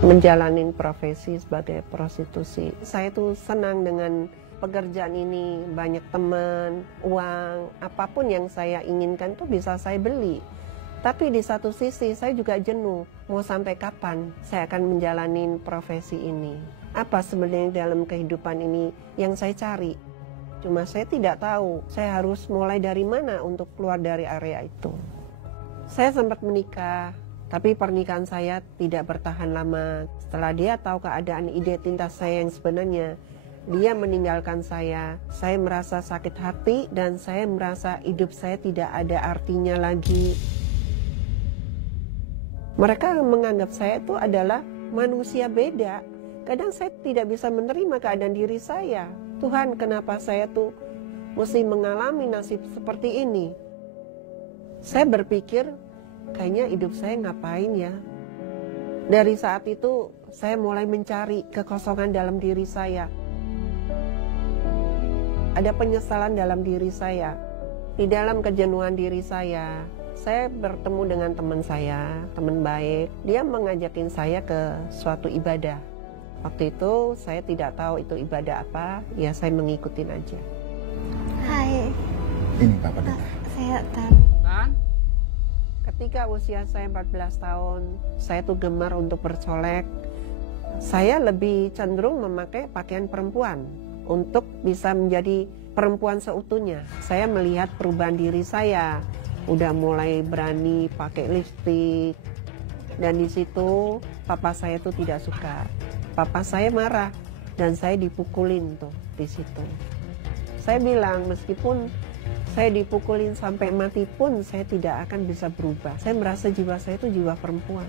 menjalani profesi sebagai prostitusi. Saya tuh senang dengan pekerjaan ini, banyak teman, uang, apapun yang saya inginkan tuh bisa saya beli. Tapi di satu sisi saya juga jenuh, mau sampai kapan saya akan menjalani profesi ini. Apa sebenarnya dalam kehidupan ini yang saya cari? Cuma saya tidak tahu, saya harus mulai dari mana untuk keluar dari area itu. Saya sempat menikah, tapi pernikahan saya tidak bertahan lama. Setelah dia tahu keadaan identitas saya yang sebenarnya, dia meninggalkan saya. Saya merasa sakit hati dan saya merasa hidup saya tidak ada artinya lagi. Mereka menganggap saya itu adalah manusia beda. Kadang saya tidak bisa menerima keadaan diri saya. Tuhan, kenapa saya tuh mesti mengalami nasib seperti ini? Saya berpikir, kayaknya hidup saya ngapain ya? Dari saat itu saya mulai mencari kekosongan dalam diri saya. Ada penyesalan dalam diri saya. Di dalam kejenuhan diri saya bertemu dengan teman saya, teman baik. Dia mengajakin saya ke suatu ibadah. Waktu itu saya tidak tahu itu ibadah apa, ya saya mengikutin aja. Hai. Ini Papa Dita. Saya Tan. Ketika usia saya 14 tahun, saya tuh gemar untuk bercolek. Saya lebih cenderung memakai pakaian perempuan untuk bisa menjadi perempuan seutuhnya. Saya melihat perubahan diri saya, udah mulai berani pakai lipstik. Dan di situ papa saya tuh tidak suka. Papa saya marah dan saya dipukulin tuh di situ. Saya bilang meskipun saya dipukulin sampai mati pun saya tidak akan bisa berubah. Saya merasa jiwa saya itu jiwa perempuan.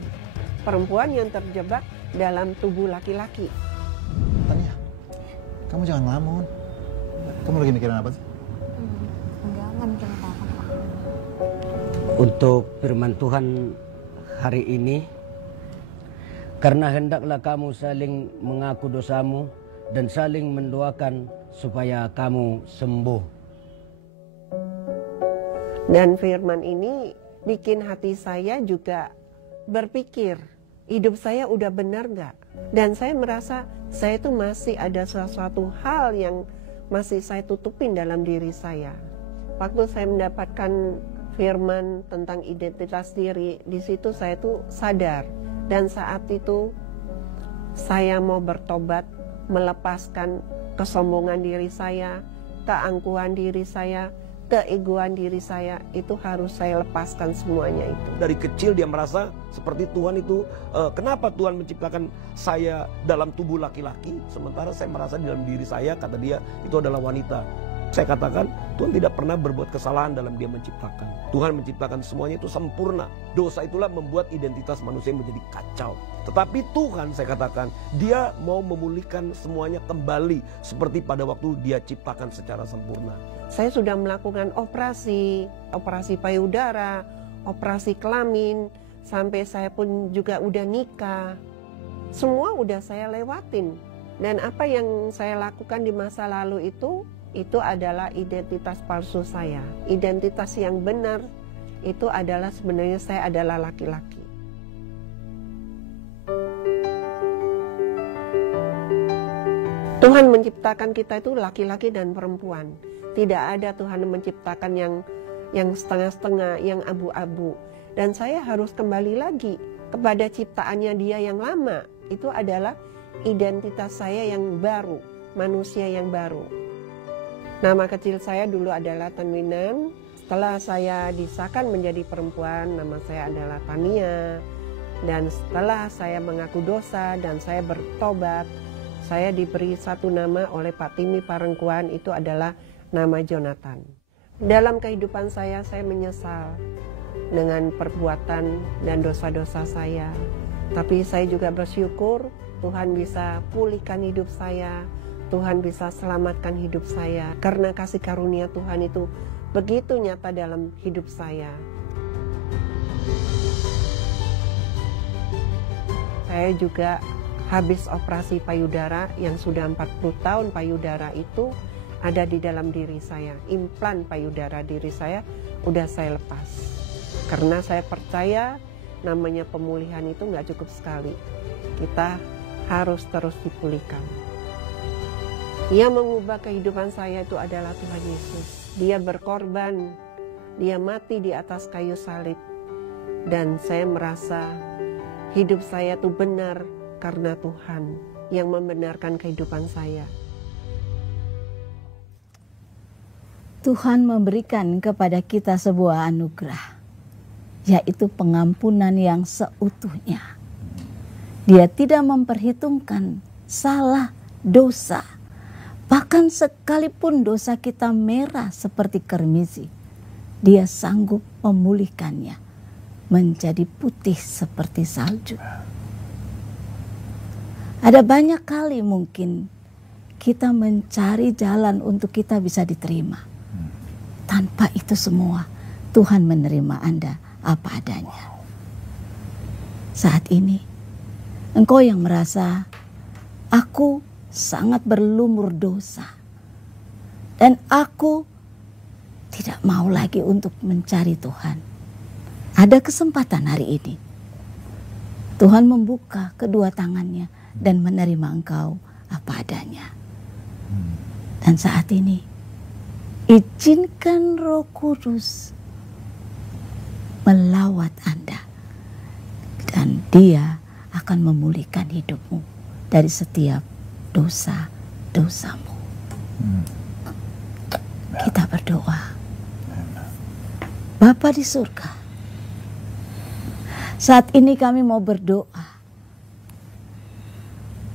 Perempuan yang terjebak dalam tubuh laki-laki. Tania, kamu jangan ngelamun. Kamu lagi mikirin apa sih? Enggak mikirin apa-apa kok. Untuk firman Tuhan hari ini, karena hendaklah kamu saling mengaku dosamu dan saling mendoakan supaya kamu sembuh. Dan firman ini bikin hati saya juga berpikir, hidup saya udah benar nggak? Dan saya merasa saya itu masih ada sesuatu hal yang masih saya tutupin dalam diri saya. Waktu saya mendapatkan firman tentang identitas diri, di situ saya tuh sadar. Dan saat itu saya mau bertobat, melepaskan kesombongan diri saya, keangkuhan diri saya, keegoan diri saya, itu harus saya lepaskan semuanya itu. Dari kecil dia merasa seperti Tuhan itu, kenapa Tuhan menciptakan saya dalam tubuh laki-laki, sementara saya merasa dalam diri saya, kata dia, itu adalah wanita. Saya katakan, Tuhan tidak pernah berbuat kesalahan dalam dia menciptakan. Tuhan menciptakan semuanya itu sempurna. Dosa itulah membuat identitas manusia menjadi kacau. Tetapi Tuhan, saya katakan, dia mau memulihkan semuanya kembali seperti pada waktu dia ciptakan secara sempurna. Saya sudah melakukan operasi payudara, operasi kelamin, sampai saya pun juga udah nikah. Semua udah saya lewatin. Dan apa yang saya lakukan di masa lalu itu adalah identitas palsu saya. Identitas yang benar itu adalah sebenarnya saya adalah laki-laki. Tuhan menciptakan kita itu laki-laki dan perempuan. Tidak ada Tuhan menciptakan yang setengah-setengah, yang abu-abu. Dan saya harus kembali lagi kepada ciptaannya Dia yang lama. Itu adalah identitas saya yang baru, manusia yang baru. Nama kecil saya dulu adalah Tanwinan. Setelah saya disahkan menjadi perempuan, nama saya adalah Tania. Dan setelah saya mengaku dosa dan saya bertobat, saya diberi satu nama oleh Pak Timi Parengkuan, itu adalah nama Jonathan. Dalam kehidupan saya menyesal dengan perbuatan dan dosa-dosa saya. Tapi saya juga bersyukur Tuhan bisa pulihkan hidup saya. Tuhan bisa selamatkan hidup saya. Karena kasih karunia Tuhan itu begitu nyata dalam hidup saya. Saya juga habis operasi payudara yang sudah 40 tahun payudara itu ada di dalam diri saya. Implan payudara diri saya udah saya lepas. Karena saya percaya namanya pemulihan itu nggak cukup sekali. Kita harus terus dipulihkan. Yang mengubah kehidupan saya itu adalah Tuhan Yesus. Dia berkorban, dia mati di atas kayu salib. Dan saya merasa hidup saya itu benar karena Tuhan yang membenarkan kehidupan saya. Tuhan memberikan kepada kita sebuah anugerah, yaitu pengampunan yang seutuhnya. Dia tidak memperhitungkan salah, dosa. Bahkan sekalipun dosa kita merah seperti kermisi, dia sanggup memulihkannya menjadi putih seperti salju. Ada banyak kali mungkin kita mencari jalan untuk kita bisa diterima. Tanpa itu semua, Tuhan menerima Anda apa adanya. Saat ini, engkau yang merasa, aku sangat berlumur dosa. Dan aku tidak mau lagi untuk mencari Tuhan. Ada kesempatan hari ini. Tuhan membuka kedua tangannya dan menerima engkau apa adanya. Dan saat ini, izinkan Roh Kudus melawat Anda. Dan Dia akan memulihkan hidupmu dari setiap dosa-dosamu. Kita berdoa. Bapa di surga, saat ini kami mau berdoa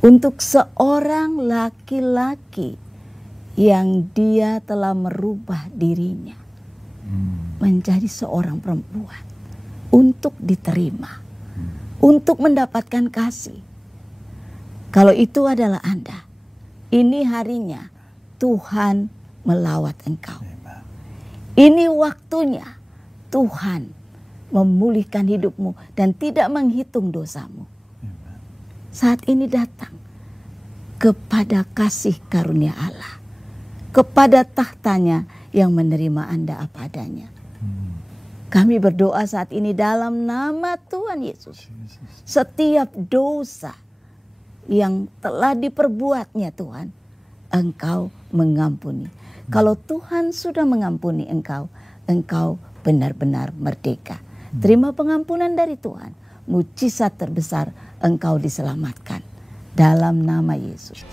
untuk seorang laki-laki yang dia telah merubah dirinya menjadi seorang perempuan untuk diterima, untuk mendapatkan kasih. Kalau itu adalah Anda, ini harinya Tuhan melawat engkau. Ini waktunya Tuhan memulihkan hidupmu dan tidak menghitung dosamu. Saat ini datang kepada kasih karunia Allah, kepada tahtanya yang menerima Anda apa adanya. Kami berdoa saat ini dalam nama Tuhan Yesus. Setiap dosa yang telah diperbuatnya Tuhan, Engkau mengampuni. Kalau Tuhan sudah mengampuni engkau, engkau benar-benar merdeka. Terima pengampunan dari Tuhan. Mujizat terbesar, engkau diselamatkan. Dalam nama Yesus.